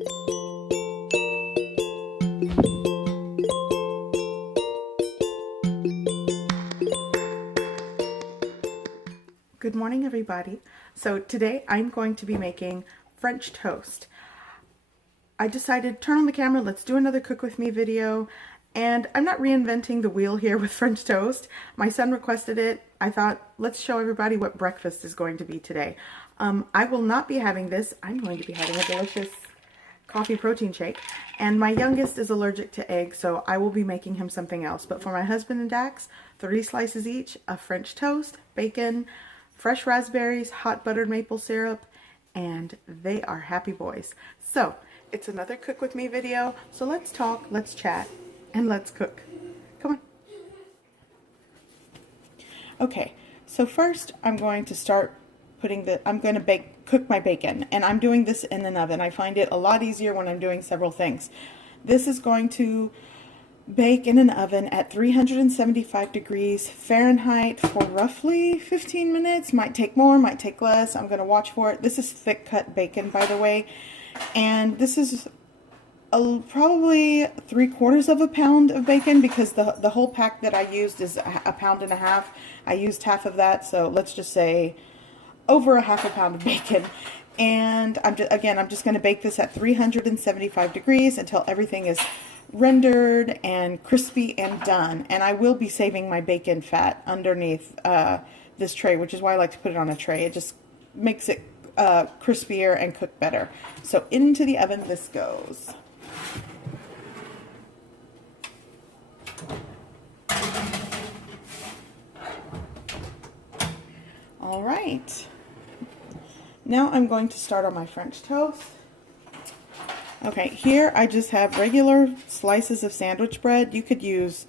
Good morning, everybody. So today I'm going to be making French toast. I decided, turn on the camera, let's do another cook with me video. And I'm not reinventing the wheel here with French toast. My son requested it. I thought, let's show everybody what breakfast is going to be today. I will not be having this. I'm going to be having a delicious coffee protein shake. And my youngest is allergic to eggs, so I will be making him something else. But for my husband and Dax, 3 slices each of French toast, bacon, fresh raspberries, hot buttered maple syrup, and they are happy boys. So it's another cook with me video. So let's talk, let's chat, and let's cook. Come on. Okay, so first I'm going to start putting cook my bacon, and I'm doing this in an oven. I find it a lot easier when I'm doing several things. This is going to bake in an oven at 375 degrees Fahrenheit for roughly 15 minutes. Might take more, might take less. I'm going to watch for it. This is thick cut bacon, by the way, and this is probably 3/4 of a pound of bacon, because the whole pack that I used is 1.5 pounds. I used half of that, so let's just say over 1/2 pound of bacon. And I'm just going to bake this at 375 degrees until everything is rendered and crispy and done. And I will be saving my bacon fat underneath this tray, which is why I like to put it on a tray. It just makes it crispier and cook better. So into the oven this goes. All right, now I'm going to start on my French toast. Okay, here I just have regular slices of sandwich bread. You could use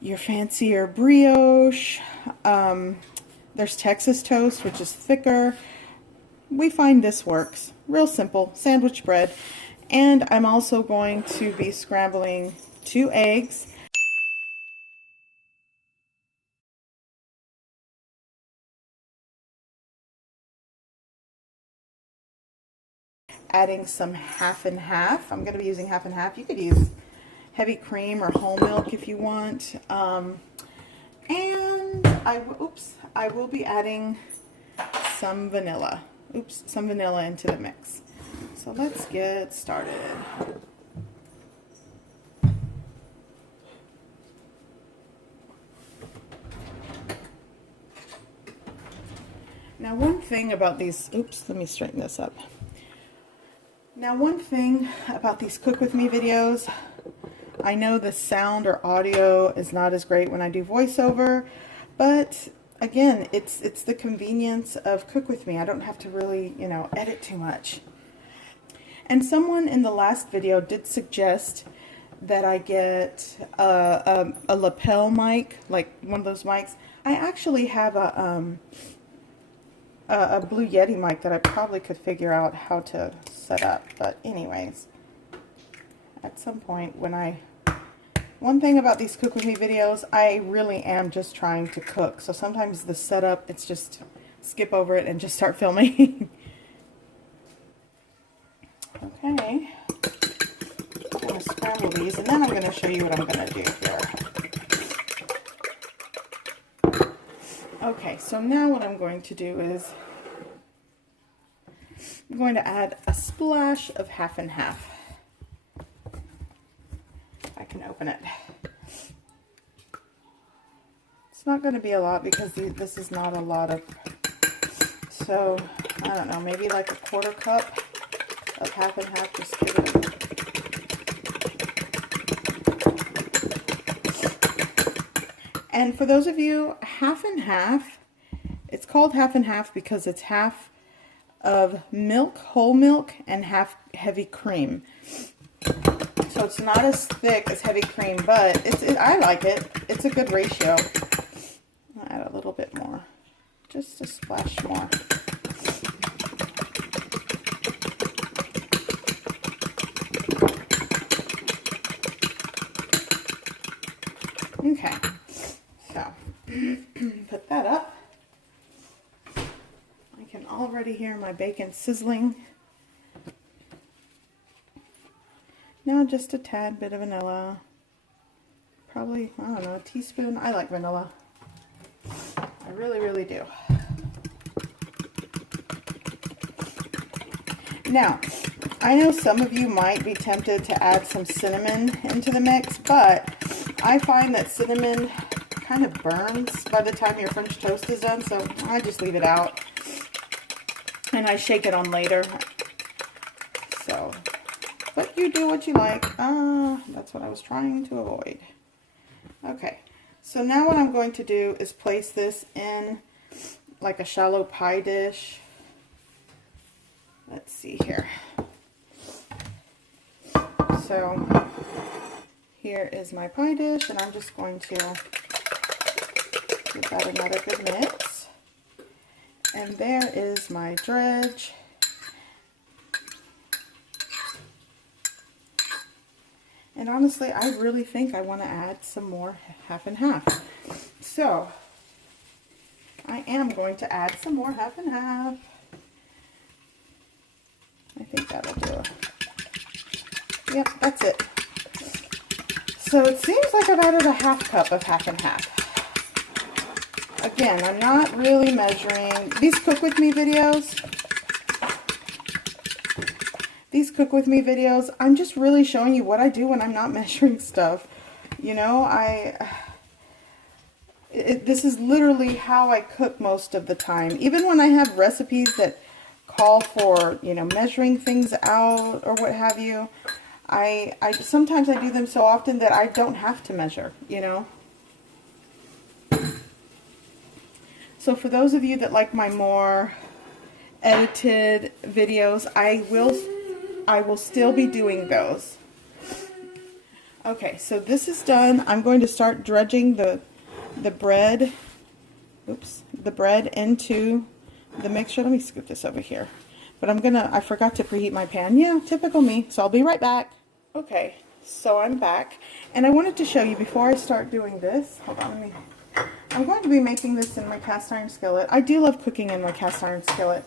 your fancier brioche. There's Texas toast, which is thicker. We find this works. Real simple, sandwich bread. And I'm also going to be scrambling 2 eggs. Adding some half and half. I'm going to be using half and half. You could use heavy cream or whole milk if you want. And I will be adding some vanilla. Some vanilla into the mix. So let's get started. Now one thing about these, let me straighten this up. Now one thing about these cook with me videos, I know the sound or audio is not as great when I do voiceover, but again, it's the convenience of cook with me. I don't have to really, edit too much. And someone in the last video did suggest that I get a lapel mic, like one of those mics. I actually have a Blue Yeti mic that I probably could figure out how to set up. But anyways, at some point one thing about these cook with me videos, I really am just trying to cook. So sometimes the setup, it's just skip over it and just start filming. Okay, I'm going to scramble these, and then I'm going to show you what I'm going to do here. Okay, so now what I'm going to do is I'm going to add a splash of half and half. If I can open it. It's not going to be a lot because this is not a lot of, so I don't know, maybe like a 1/4 cup of half and half. Just give it a... And for those of you, half and half, it's called half and half because it's half of milk, whole milk, and half heavy cream. So it's not as thick as heavy cream, but I like it. It's a good ratio. I'll add a little bit more, just a splash more. Okay, so put that up. I can already hear my bacon sizzling. Now just a tad bit of vanilla. Probably, I don't know, a teaspoon. I like vanilla. I really, really do. Now, I know some of you might be tempted to add some cinnamon into the mix, but I find that cinnamon kind of burns by the time your French toast is done, so I just leave it out. And I shake it on later. So, but you do what you like. That's what I was trying to avoid. Okay, so now what I'm going to do is place this in like a shallow pie dish. Let's see here. So here is my pie dish, and I'm just going to give that another good mix. And there is my dredge. And honestly, I really think I want to add some more half and half. So I am going to add some more half and half. I think that'll do it. Yep, that's it. So it seems like I've added a half cup of half and half. Again, I'm not really measuring. These cook with me videos, I'm just really showing you what I do when I'm not measuring stuff. You know, this is literally how I cook most of the time. Even when I have recipes that call for, you know, measuring things out or what have you, sometimes I do them so often that I don't have to measure, you know. So for those of you that like my more edited videos, I will still be doing those. Okay, so this is done. I'm going to start dredging the bread. Oops, the bread into the mixture. Let me scoop this over here. But I forgot to preheat my pan. Yeah, typical me. So I'll be right back. Okay, so I'm back, and I wanted to show you before I start doing this. Hold on, I'm going to be making this in my cast iron skillet. I do love cooking in my cast iron skillet,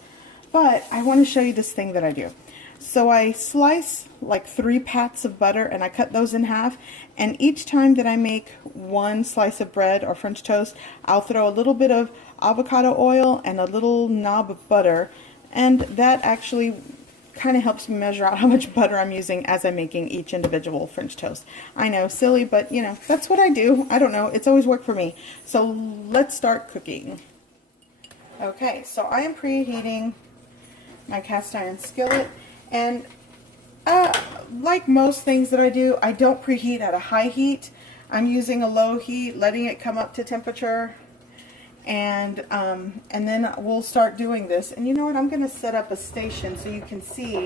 but I want to show you this thing that I do. So I slice like 3 pats of butter, and I cut those in half, and each time that I make one slice of bread or French toast, I'll throw a little bit of avocado oil and a little knob of butter, and that actually kind of helps me measure out how much butter I'm using as I'm making each individual French toast. I know, silly, but you know, that's what I do. I don't know, it's always worked for me. So let's start cooking. Okay, so I am preheating my cast iron skillet, and like most things that I do, I don't preheat at a high heat. I'm using a low heat, letting it come up to temperature, and then we'll start doing this. And you know what, I'm going to set up a station so you can see.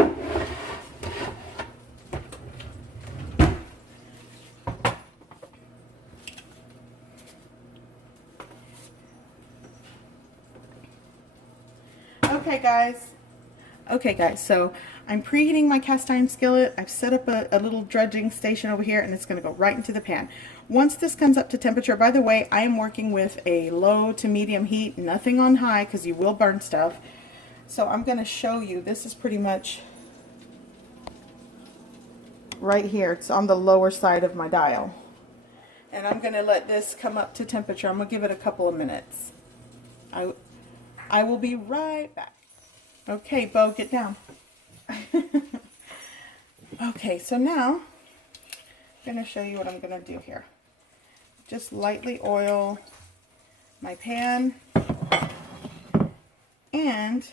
Okay guys, so I'm preheating my cast iron skillet. I've set up a little dredging station over here, and it's going to go right into the pan. Once this comes up to temperature, by the way, I am working with a low to medium heat, nothing on high because you will burn stuff. So I'm going to show you, this is pretty much right here. It's on the lower side of my dial. And I'm going to let this come up to temperature. I'm going to give it a couple of minutes. I will be right back. Okay, Bo, get down. Okay, so now I'm going to show you what I'm going to do here. Just lightly oil my pan and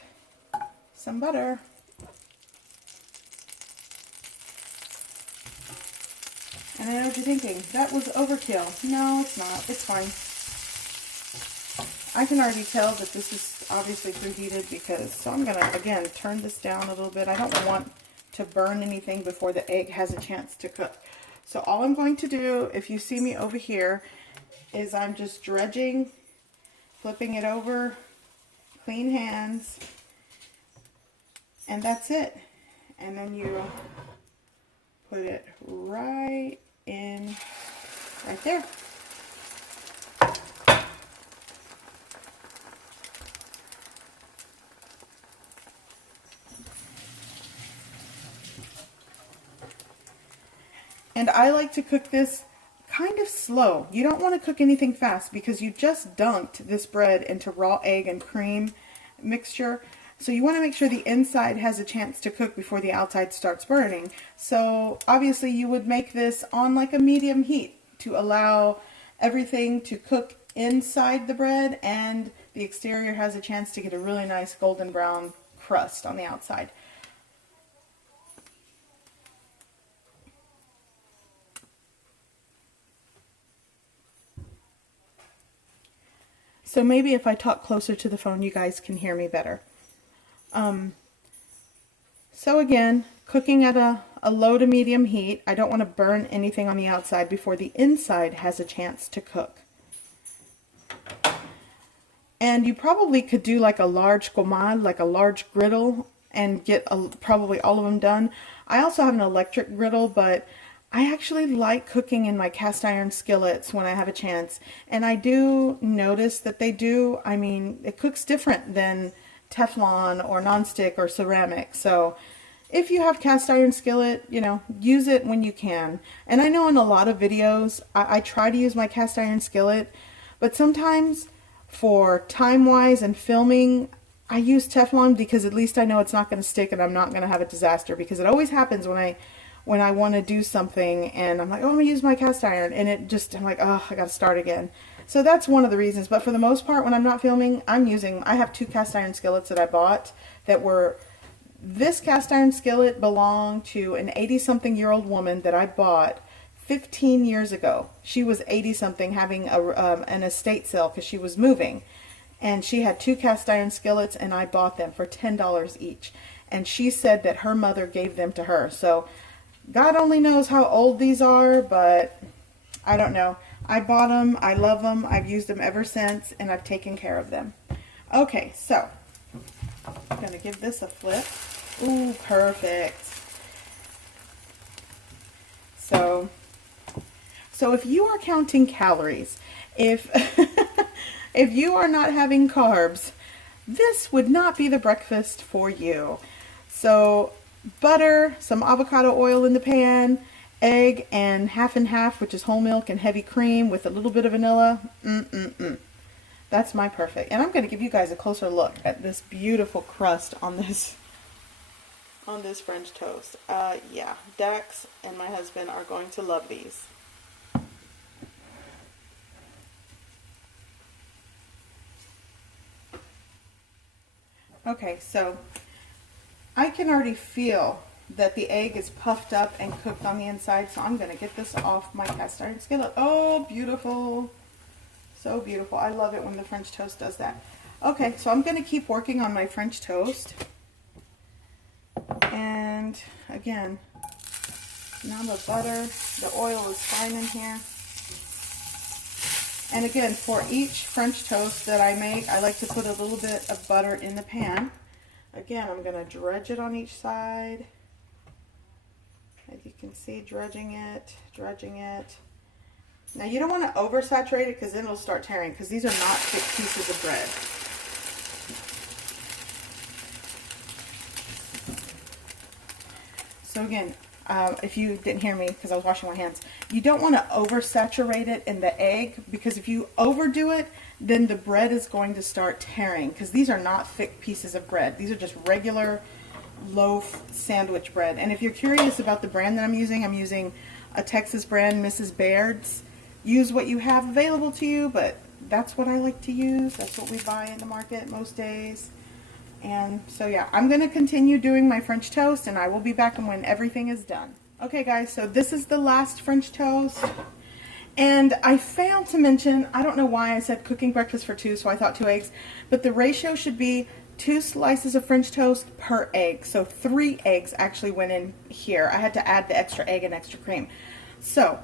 some butter. And I know what you're thinking, that was overkill. No, it's not. It's fine. I can already tell that this is obviously preheated because, so I'm going to, again, turn this down a little bit. I don't want to burn anything before the egg has a chance to cook. So all I'm going to do, if you see me over here, is I'm just dredging, flipping it over, clean hands, and that's it. And then you put it right in, right there. And I like to cook this kind of slow. You don't want to cook anything fast because you just dunked this bread into raw egg and cream mixture. So you want to make sure the inside has a chance to cook before the outside starts burning. So obviously you would make this on like a medium heat to allow everything to cook inside the bread and the exterior has a chance to get a really nice golden brown crust on the outside. So maybe if I talk closer to the phone, you guys can hear me better. So again, cooking at a low to medium heat. I don't want to burn anything on the outside before the inside has a chance to cook. And you probably could do like a large comal, like a large griddle, and get probably all of them done. I also have an electric griddle, but I actually like cooking in my cast iron skillets when I have a chance. And I do notice that I mean, it cooks different than Teflon or nonstick or ceramic. So if you have cast iron skillet, you know, use it when you can. And I know in a lot of videos, I try to use my cast iron skillet, but sometimes for time-wise and filming, I use Teflon because at least I know it's not going to stick and I'm not going to have a disaster, because it always happens when I want to do something and I'm like, oh, I'm going to use my cast iron, and I'm like, oh, I got to start again. So that's one of the reasons. But for the most part, when I'm not filming, I have 2 cast iron skillets that I bought this cast iron skillet belonged to an 80-something-year-old woman that I bought 15 years ago. She was 80-something, having an estate sale because she was moving. And she had 2 cast iron skillets, and I bought them for $10 each. And she said that her mother gave them to her. So God only knows how old these are, but I don't know. I bought them. I love them. I've used them ever since, and I've taken care of them. Okay, so I'm going to give this a flip. Ooh, perfect. So if you are counting calories, if you are not having carbs, this would not be the breakfast for you. So butter, some avocado oil in the pan, egg, and half and half, which is whole milk and heavy cream with a little bit of vanilla. That's my perfect. And I'm going to give you guys a closer look at this beautiful crust on this French toast. Yeah, Dax and my husband are going to love these. Okay, so I can already feel that the egg is puffed up and cooked on the inside, so I'm going to get this off my cast iron skillet. Oh, beautiful. So beautiful. I love it when the French toast does that. Okay, so I'm going to keep working on my French toast. And again, now the butter, the oil is fine in here. And again, for each French toast that I make, I like to put a little bit of butter in the pan. Again, I'm going to dredge it on each side. As you can see, dredging it. Now you don't want to oversaturate it because then it'll start tearing, because these are not thick pieces of bread. So again, if you didn't hear me because I was washing my hands, you don't want to oversaturate it in the egg, because if you overdo it, then the bread is going to start tearing, because these are not thick pieces of bread. These are just regular loaf sandwich bread. And if you're curious about the brand that I'm using a Texas brand, Mrs. Baird's. Use what you have available to you, but that's what I like to use. That's what we buy in the market most days. And so yeah, I'm going to continue doing my French toast, and I will be back when everything is done. Okay guys, so this is the last French toast. And I failed to mention, I don't know why I said cooking breakfast for 2, so I thought 2 eggs, but the ratio should be 2 slices of French toast per egg. So 3 eggs actually went in here. I had to add the extra egg and extra cream. So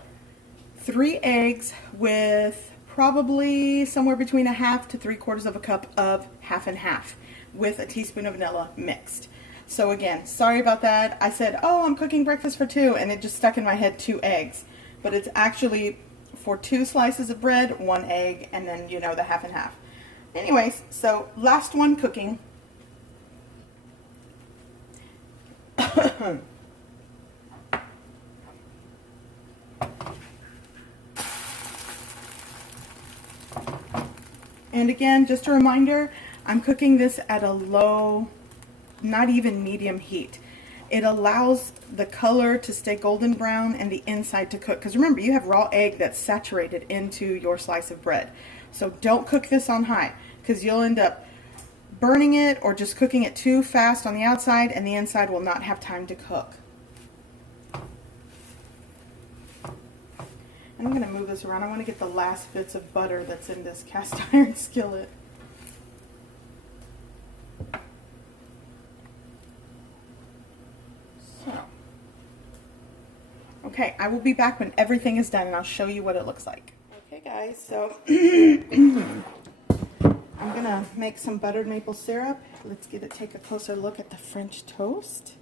3 eggs with probably somewhere between a half to 3/4 of a cup of half and half with a teaspoon of vanilla mixed. So again, sorry about that. I said, oh, I'm cooking breakfast for 2, and it just stuck in my head 2 eggs. But it's actually for 2 slices of bread, 1 egg, and then, you know, the half and half. Anyways, so last one cooking. And again, just a reminder, I'm cooking this at a low, not even medium heat. It allows the color to stay golden brown and the inside to cook. Because remember, you have raw egg that's saturated into your slice of bread. So don't cook this on high, because you'll end up burning it or just cooking it too fast on the outside, and the inside will not have time to cook. I'm going to move this around. I want to get the last bits of butter that's in this cast iron skillet. So, okay, I will be back when everything is done and I'll show you what it looks like. Okay guys, so I'm going to make some buttered maple syrup. Let's take a closer look at the French toast.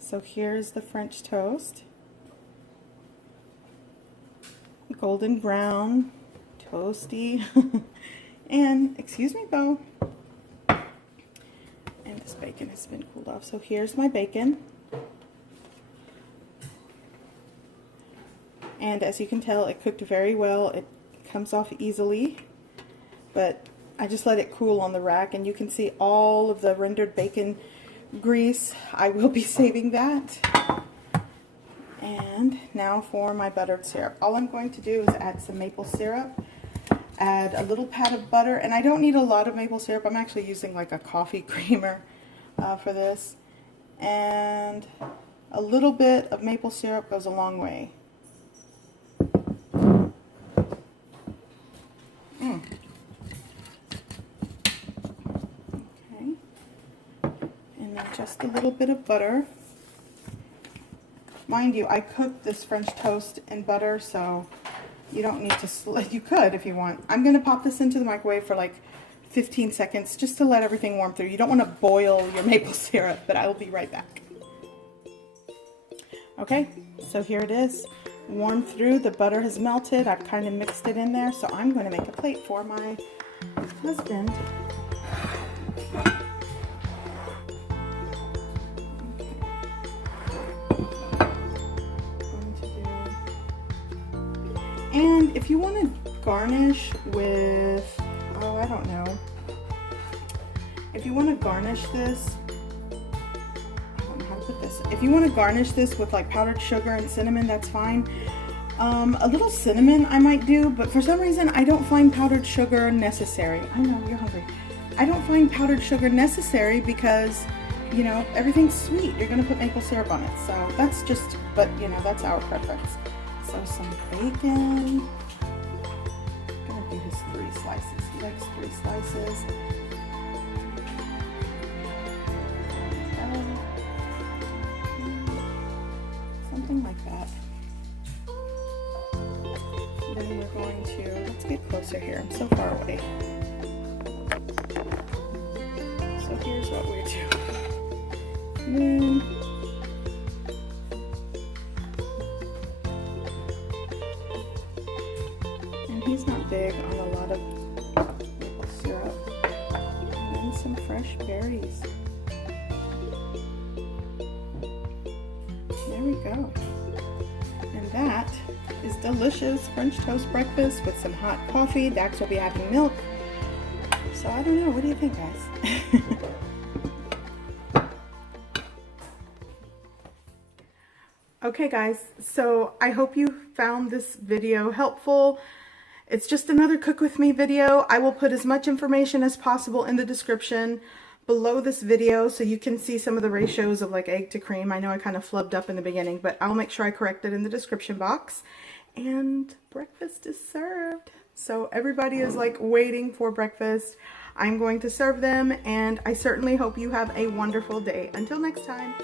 So here's the French toast. Golden brown, toasty, and excuse me, Bo. And this bacon has been cooled off. So here's my bacon. And as you can tell, it cooked very well. It comes off easily, but I just let it cool on the rack, and you can see all of the rendered bacon grease. I will be saving that. And now for my buttered syrup. All I'm going to do is add some maple syrup, add a little pat of butter, and I don't need a lot of maple syrup. I'm actually using like a coffee creamer for this. And a little bit of maple syrup goes a long way. Okay. And then just a little bit of butter. Mind you, I cooked this French toast in butter, so you don't need to, you could if you want. I'm going to pop this into the microwave for like 15 seconds just to let everything warm through. You don't want to boil your maple syrup, but I will be right back. Okay, so here it is. Warmed through, the butter has melted. I've kind of mixed it in there, so I'm going to make a plate for my husband. And if you want to garnish with, oh, I don't know. If you want to garnish this, I don't know how to put this. If you want to garnish this with like powdered sugar and cinnamon, that's fine. A little cinnamon I might do, but for some reason I don't find powdered sugar necessary. I know, you're hungry. I don't find powdered sugar necessary because, you know, everything's sweet. You're going to put maple syrup on it. So that's just, but you know, that's our preference. So some bacon. I'm going to do his 3 slices. He likes 3 slices. Something like that. Then we're going to, let's get closer here. I'm so far away. So here's what we're doing. And he's not big on a lot of maple syrup. And then some fresh berries. There we go. And that is delicious French toast breakfast with some hot coffee. Dax will be having milk. So I don't know, what do you think, guys? Okay guys, so I hope you found this video helpful. It's just another cook with me video. I will put as much information as possible in the description below this video so you can see some of the ratios of like egg to cream. I know I kind of flubbed up in the beginning, but I'll make sure I correct it in the description box. And breakfast is served. So everybody is like waiting for breakfast. I'm going to serve them, and I certainly hope you have a wonderful day. Until next time.